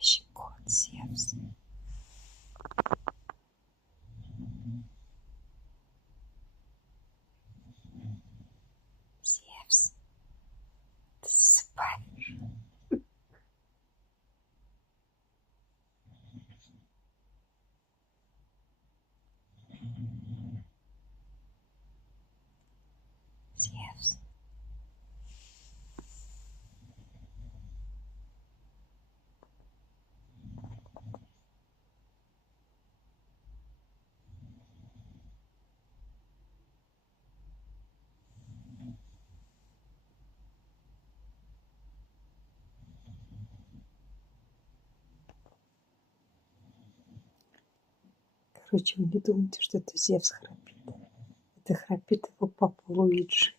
Настоящий кот Зевс. Зевс, ты засыпаешь? Зевс. Короче, вы не думайте, что это Зевс храпит. Это храпит его папа Луиджи.